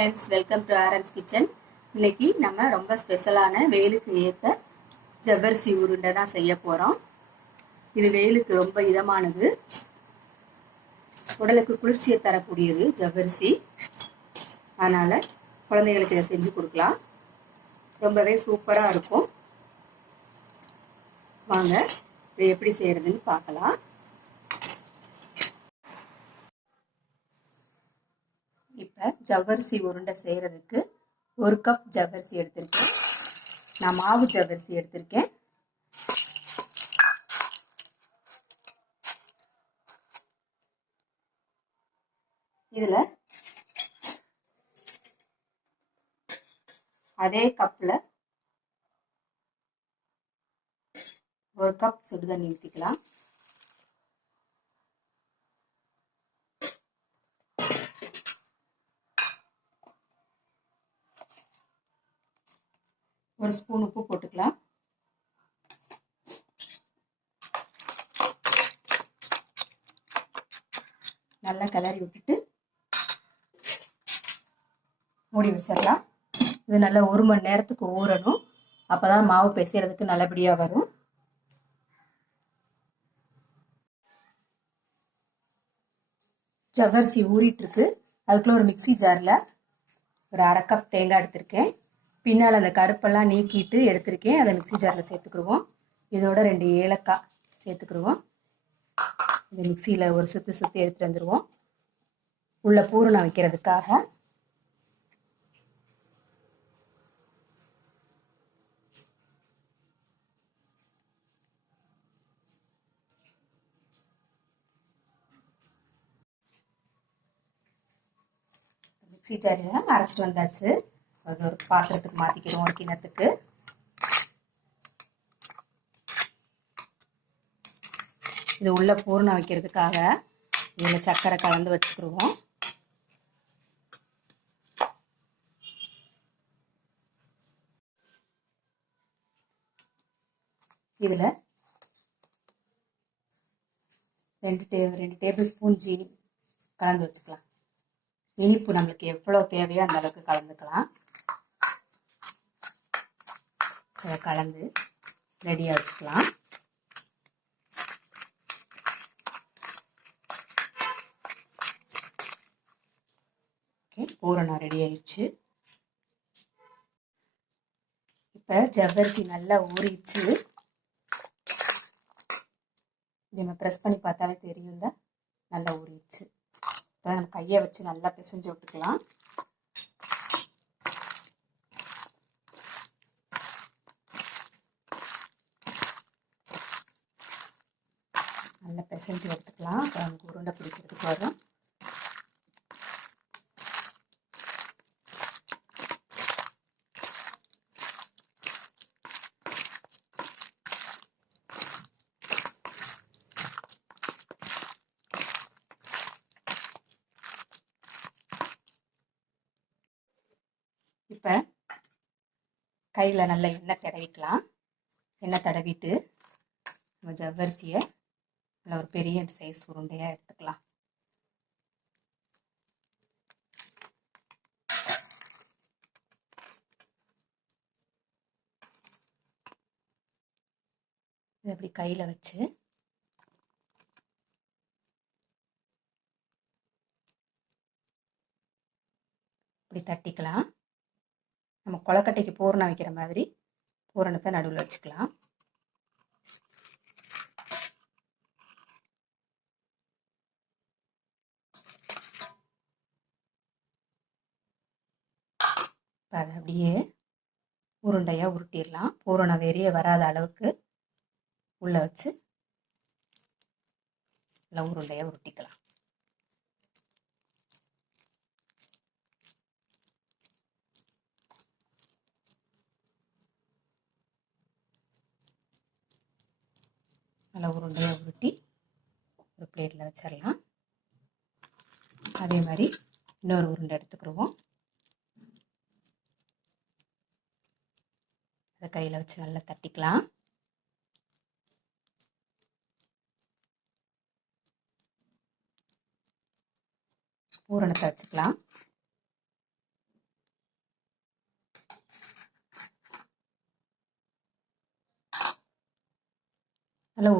Friends, welcome to RN's kitchen. இன்னைக்கு நம்ம ரொம்ப ஸ்பெஷலான வெயிலுக்கு ஏற்ற ஜவ்வரிசி உருண்டை தான் செய்ய போகிறோம். இது வெயிலுக்கு ரொம்ப இதமானது, உடலுக்கு குளிர்ச்சியை தரக்கூடியது ஜவ்வரிசி. அதனால் குழந்தைகளுக்கு இதை செஞ்சு கொடுக்கலாம், ரொம்பவே சூப்பராக இருக்கும். வாங்க இதை எப்படி செய்கிறதுன்னு பார்க்கலாம். இப்போ ஜவ்வரிசி உருண்டை செய்கிறதுக்கு 1 கப் ஜவ்வரிசி எடுத்திருக்கேன். நான் மாவு ஜவ்வரிசி எடுத்திருக்கேன். இதில் அதே கப்பில் 1 கப் சுடுதண்ணி ஊற்றிக்கலாம். ஒரு ஸ்பூன் உப்பு போட்டுக்கலாம். நல்லா கிளறி விட்டுட்டு மூடி வச்சிடலாம். இது நல்லா 1 மணி நேரத்துக்கு ஊறணும். அப்போதான் மாவு பிசைறதுக்கு நல்லபடியாக வரும். ஜவ்வரிசி ஊறிட்டு இருக்கு. அதுக்குள்ள ஒரு மிக்சி ஜாரில் ஒரு 1/2 கப் தேங்காய் எடுத்திருக்கேன். பின்னால் அந்த கருப்பெல்லாம் நீக்கிட்டு எடுத்திருக்கேன். அதை மிக்சி ஜாரில் சேர்த்துக்குருவோம். இதோட 2 ஏலக்காய் சேர்த்துக்குருவோம். இந்த மிக்சியில் ஒரு சுற்றி எடுத்துகிட்டு வந்துடுவோம். உள்ள பூரணம் வைக்கிறதுக்காக மிக்சி ஜாரில் அரைச்சிட்டு வந்தாச்சு. அது ஒரு பாத்திரத்துக்கு மாற்றிக்கிறோம், ஒரு கிண்ணத்துக்கு. இது உள்ள பூரணம் வைக்கிறதுக்காக இதில் சர்க்கரை கலந்து வச்சுக்கிடுவோம். இதில் 2 டேபிள் ஸ்பூன் ஜீனி கலந்து வச்சுக்கலாம். இனிப்பு நம்மளுக்கு எவ்வளோ தேவையோ அந்த அளவுக்கு கலந்துக்கலாம். அதை கலந்து ரெடியாக வச்சுக்கலாம். ஓகே, பூரணம் ரெடி ஆயிடுச்சு. இப்போ ஜவ்வரிசி நல்லா ஊறிடுச்சு. நம்ம ப்ரெஸ் பண்ணி பார்த்தாலே தெரியும்ல, நல்லா ஊறிடுச்சு. இப்போ நம்ம கையை வச்சு நல்லா பிசைஞ்சு விட்டுக்கலாம். நல்லா பிசைஞ்சு எடுத்துக்கலாம். அப்போ நமக்கு உருண்டை பிடிக்கிறதுக்கு வரும். இப்போ கையில் நல்லா எண்ணெய் தடவிக்கலாம். எண்ணெய் தடவிட்டு நம்ம ஜவ்வரிசியை நல்லா ஒரு பெரிய சைஸ் உருண்டையாக எடுத்துக்கலாம். இது அப்படி கையில் வச்சு இப்படி தட்டிக்கலாம். நம்ம கொழுக்கட்டைக்கு பூரணம் வைக்கிற மாதிரி பூரணத்தை நடுவில் வச்சுக்கலாம். அதை அப்படியே உருண்டையாக உருட்டிடலாம். பூரணம் வெளியே வராத அளவுக்கு உள்ளே வச்சு நல்லா உருண்டையாக உருட்டிக்கலாம். நல்லா உருண்டையாக உருட்டி ஒரு பிளேட்டில் வச்சிடலாம். அதே மாதிரி இன்னொரு உருண்டை எடுத்துக்கிடுவோம். அதை கையில் வச்சு நல்லா தட்டிக்கலாம். பூரணத்தை வச்சுக்கலாம். நல்லா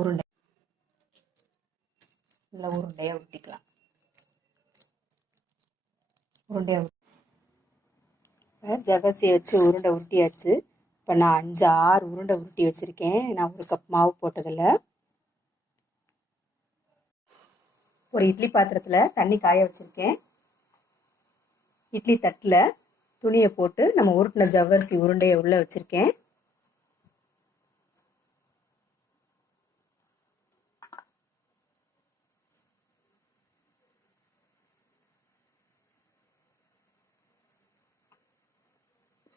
உருண்டையாக உருட்டிக்கலாம். ஜவ்வரிசியை வச்சு உருண்டை உருட்டியாச்சு. இப்போ நான் 5-6 உருண்டை உருட்டி வச்சுருக்கேன். நான் 1 கப் மாவு போட்டதில். ஒரு இட்லி பாத்திரத்தில் தண்ணி காய வச்சுருக்கேன். இட்லி தட்டில் துணியை போட்டு நம்ம உருட்டின ஜவ்வரிசி உருண்டையை உள்ளே வச்சுருக்கேன்.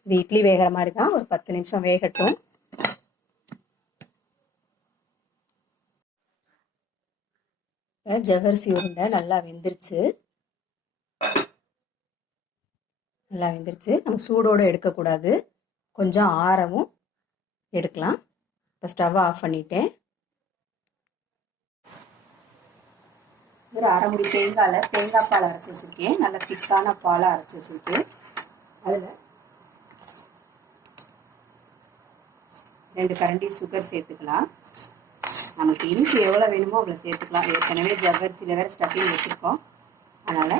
இது இட்லி வேகிற மாதிரி தான், ஒரு 10 நிமிஷம் வேகட்டும். ஜவ்வரிசி உருண்டை நல்லா வெந்துருச்சு. நம்ம சூடோடு எடுக்கக்கூடாது, கொஞ்சம் ஆறவும் எடுக்கலாம். இப்போ ஸ்டவ்வை ஆஃப் பண்ணிட்டேன். ஒரு அரை முடி தேங்காய் பால் அரைச்சி வச்சுருக்கேன். நல்ல திக்கான பாலை அரைச்சி வச்சுருக்கேன். அதில் 2 கரண்டி சுகர் சேர்த்துக்கலாம். நமக்கு இனிப்பு எவ்வளோ வேணுமோ அவ்வளோ சேர்த்துக்கலாம். ஏற்கனவே ஜவ்வரிசியில் வேறு ஸ்டஃபிங் வச்சுருக்கோம், அதனால்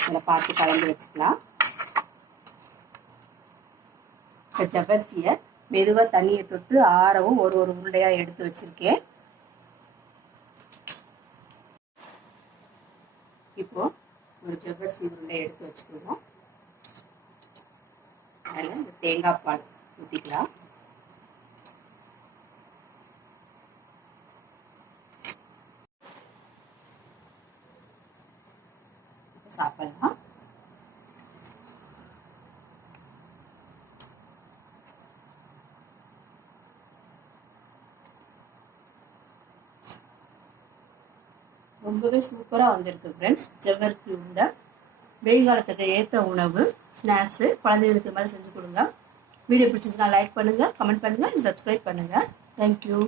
இதில் பார்த்து கலந்து வச்சுக்கலாம். இப்போ ஜவ்வரிசியை மெதுவாக தண்ணியை தொட்டு ஆறவும் ஒரு உருண்டையாக எடுத்து வச்சுருக்கேன். இப்போது ஒரு ஜவ்வரிசி உருண்டை எடுத்து வச்சுக்குவோம். அதில் இந்த தேங்காய் பால் ஊற்றிக்கலாம். சாப்பிடலாம். ரொம்பவே சூப்பராக வந்திருக்கு ஃப்ரெண்ட்ஸ். ஜவ்வரிசி உருண்டை வெயில் காலத்துக்கு ஏற்ற உணவு, ஸ்நாக்ஸு, குழந்தைகளுக்கு மாதிரி செஞ்சு கொடுங்க. வீடியோ பிடிச்சிச்சுன்னா லைக் பண்ணுங்கள், கமெண்ட் பண்ணுங்கள், சப்ஸ்கிரைப் பண்ணுங்கள். தேங்க்யூ.